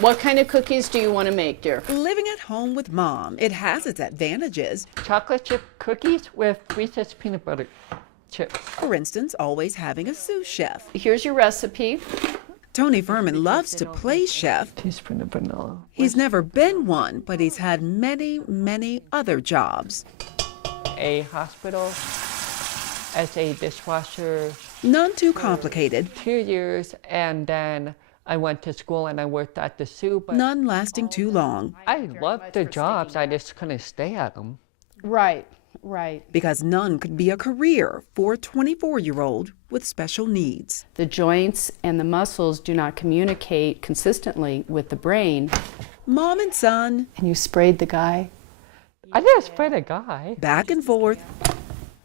What kind of cookies do you want to make, dear? Living at home with Mom, it has its advantages. Chocolate chip cookies with Reese's peanut butter chips. For instance, always having a sous chef. Here's your recipe. Tony Furman loves to play chef. Teaspoon of vanilla. He's never been one, but he's had many, many other jobs. A hospital, as a dishwasher. None too complicated. 2 years, and then I went to school and I worked at the zoo. But None lasting too long. I loved the jobs, I just couldn't stay at them. Right, right. Because none could be a career for a 24-year-old with special needs. The joints and the muscles do not communicate consistently with the brain. Mom and son. And you sprayed the guy. I didn't spray the guy. Back and forth.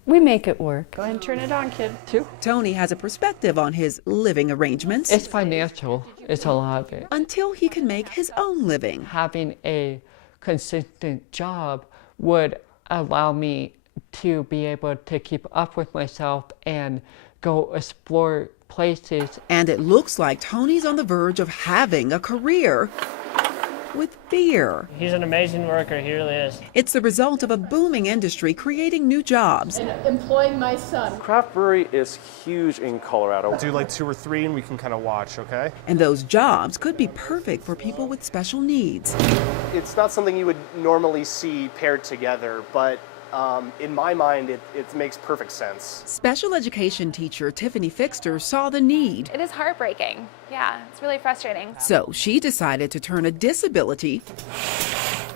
We make it work. Go ahead and turn it on, kid. Too. Tony has a perspective on his living arrangements. It's financial. It's a lot of it. Until he can make his own living. Having a consistent job would allow me to be able to keep up with myself and go explore places. And it looks like Tony's on the verge of having a career with beer. He's an amazing worker, he really is. It's the result of a booming industry creating new jobs. And employing my son. Craft brewery is huge in Colorado. Do like 2 or 3 and we can kind of watch, okay? And those jobs could be perfect for people with special needs. It's not something you would normally see paired together, but in my mind, it makes perfect sense. Special education teacher Tiffany Fixter saw the need. It is heartbreaking. Yeah, it's really frustrating. So she decided to turn a disability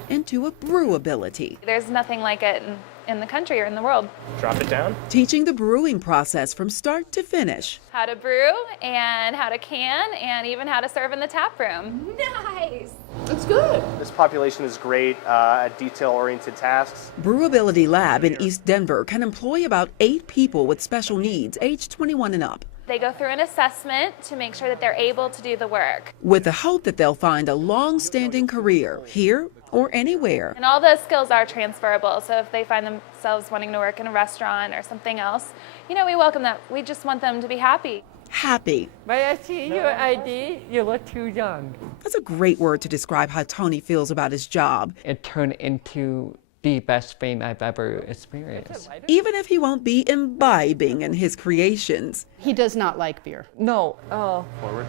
into a brewability. There's nothing like it in the country or in the world. Drop it down. Teaching the brewing process from start to finish. How to brew and how to can and even how to serve in the tap room. Nice. It's good. This population is great at detail-oriented tasks. Brewability Lab in East Denver can employ about 8 people with special needs, age 21 and up, They go through an assessment to make sure that they're able to do the work. with the hope that they'll find a long-standing career here or anywhere. And all those skills are transferable. So if they find themselves wanting to work in a restaurant or something else, you know, we welcome that. We just want them to be happy. Happy. But I see your ID, you look too young. That's a great word to describe how Tony feels about his job, It turned into the best thing I've ever experienced. even if he won't be imbibing in his creations. He does not like beer. No,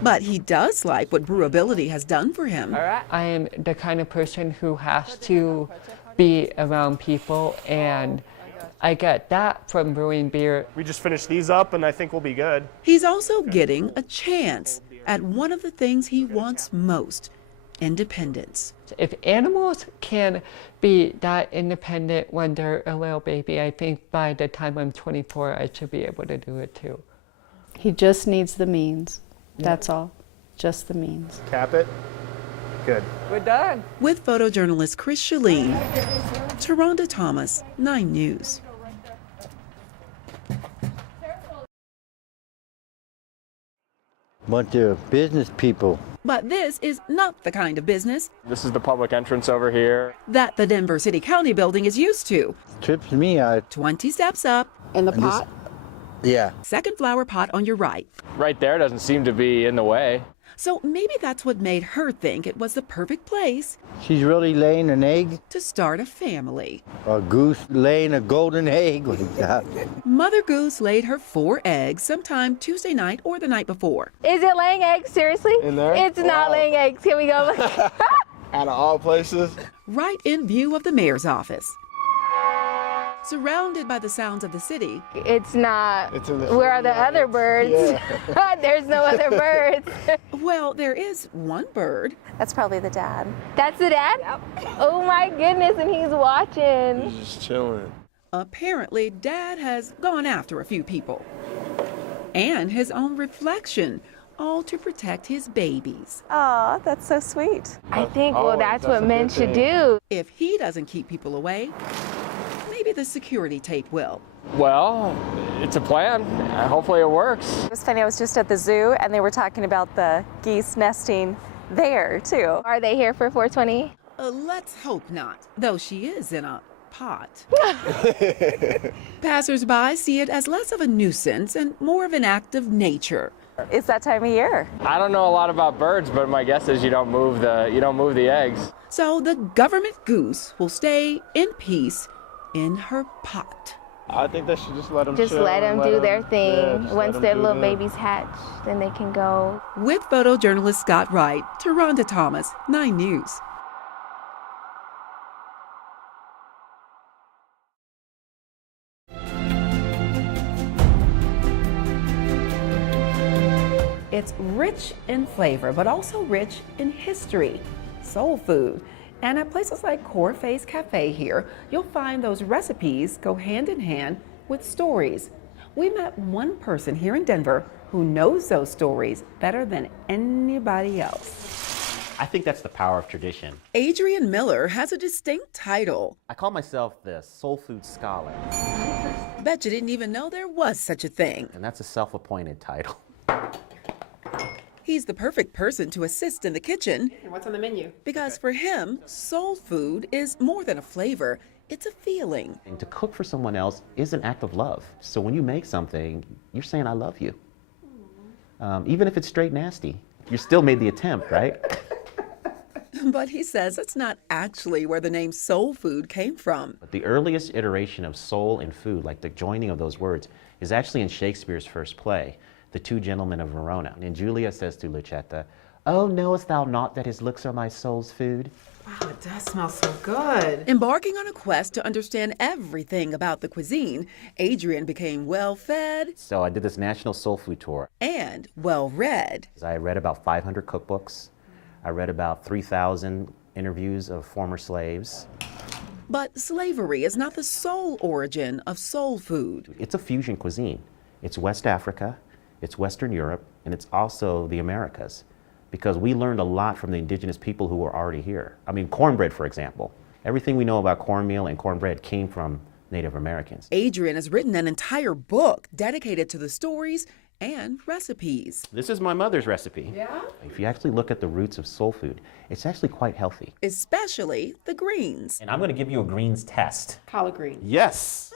But he does like what brewability has done for him. I am the kind of person who has to be around people, and I get that from brewing beer. We just finished these up and I think we'll be good. He's also getting a chance at one of the things he wants most, independence. If animals can be that independent when they're a little baby, I think by the time I'm 24, I should be able to do it too. He just needs the means. That's all. Just the means. Cap it. Good. We're done. With photojournalist Chris Shalene, TaRhonda Thomas, 9 News. Bunch of business people. But this is not the kind of business This is the public entrance over here. that the Denver City County building is used to. Trips me out. 20 steps up, In the pot? Yeah. second flower pot on your right. Right there doesn't seem to be in the way. So maybe that's what made her think it was the perfect place She's really laying an egg. to start a family. A goose laying a golden egg. Like that. Mother Goose laid her 4 eggs sometime Tuesday night or the night before. Is it laying eggs? Seriously? In there? It's not laying eggs. Can we go look? Out of all places. Right in view of the mayor's office. Surrounded by the sounds of the city, It's not. It's in the Where are the other birds? There's no other birds. well, there is one bird. That's probably the dad. That's the dad? Yep. Oh my goodness, and he's watching. He's just chilling. Apparently, Dad has gone after a few people. And his own reflection, all to protect his babies. Oh, that's so sweet. I think, well, that's that's what a men good should thing. do. If he doesn't keep people away, maybe the security tape will. Well, it's a plan. Hopefully it works. It was funny, I was just at the zoo and they were talking about the geese nesting there too. Are they here for 420? Let's hope not, though she is in a pot. Passers-by see it as less of a nuisance and more of an act of nature, It's that time of year. I don't know a lot about birds, but my guess is you don't move the eggs. So the government goose will stay in peace in her pot. I think they should just let them Just chill, let them do their thing. yeah, just let Once 'em their do little them. babies hatch, then they can go. With photojournalist Scott Wright, TaRhonda Thomas, 9 News. It's rich in flavor, but also rich in history, soul food. And at places like Corfay's Cafe here, you'll find those recipes go hand in hand with stories. We met one person here in Denver who knows those stories better than anybody else. I think that's the power of tradition. Adrian Miller has a distinct title. I call myself the soul food scholar, Bet you didn't even know there was such a thing. and that's a self-appointed title. He's the perfect person to assist in the kitchen. And what's on the menu? Because for him, soul food is more than a flavor, it's a feeling. And to cook for someone else is an act of love. So when you make something, you're saying, I love you. Even if it's straight nasty, you still made the attempt, right? But he says that's not actually where the name soul food came from. But the earliest iteration of soul and food, like the joining of those words, is actually in Shakespeare's first play, The Two Gentlemen of Verona. And Julia says to Lucetta, "Oh, knowest thou not that his looks are my soul's food?" Wow, it does smell so good. Embarking on a quest to understand everything about the cuisine, Adrian became well-fed So I did this national soul food tour. and well-read. I read about 500 cookbooks. I read about 3,000 interviews of former slaves. But slavery is not the sole origin of soul food. It's a fusion cuisine. It's West Africa, it's Western Europe, and it's also the Americas. Because we learned a lot from the indigenous people who were already here. I mean, cornbread, for example. Everything we know about cornmeal and cornbread came from Native Americans. Adrian has written an entire book dedicated to the stories and recipes. This is my mother's recipe. Yeah? If you actually look at the roots of soul food, it's actually quite healthy. Especially the greens. And I'm going to give you a greens test. Collard green. Yes!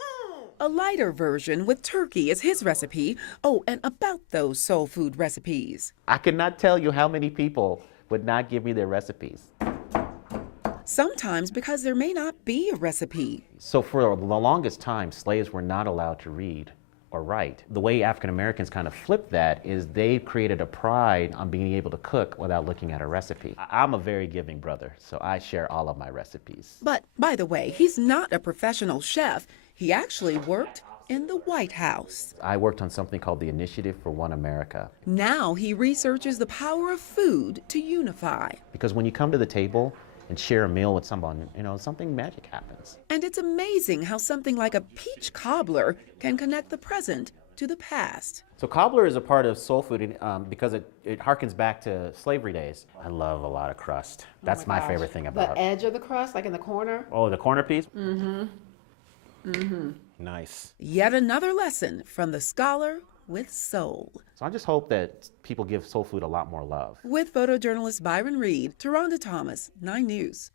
A lighter version with turkey is his recipe. Oh, and about those soul food recipes. I cannot tell you how many people would not give me their recipes. Sometimes because there may not be a recipe. So for the longest time, slaves were not allowed to read or write. The way African Americans kind of flipped that is they created a pride on being able to cook without looking at a recipe. I'm a very giving brother, so I share all of my recipes. But by the way, he's not a professional chef. He actually worked in the White House. I worked on something called the Initiative for One America. Now he researches the power of food to unify. Because when you come to the table and share a meal with someone, you know, something magic happens. And it's amazing how something like a peach cobbler can connect the present to the past. So cobbler is a part of soul food because it harkens back to slavery days. I love a lot of crust. That's my favorite thing about The edge of the crust, like in the corner. Oh, the corner piece? Mm-hmm. Mm-hmm. Nice. Yet another lesson from the scholar with soul. So I just hope that people give soul food a lot more love. With photojournalist Byron Reed, TaRhonda Thomas, 9 News.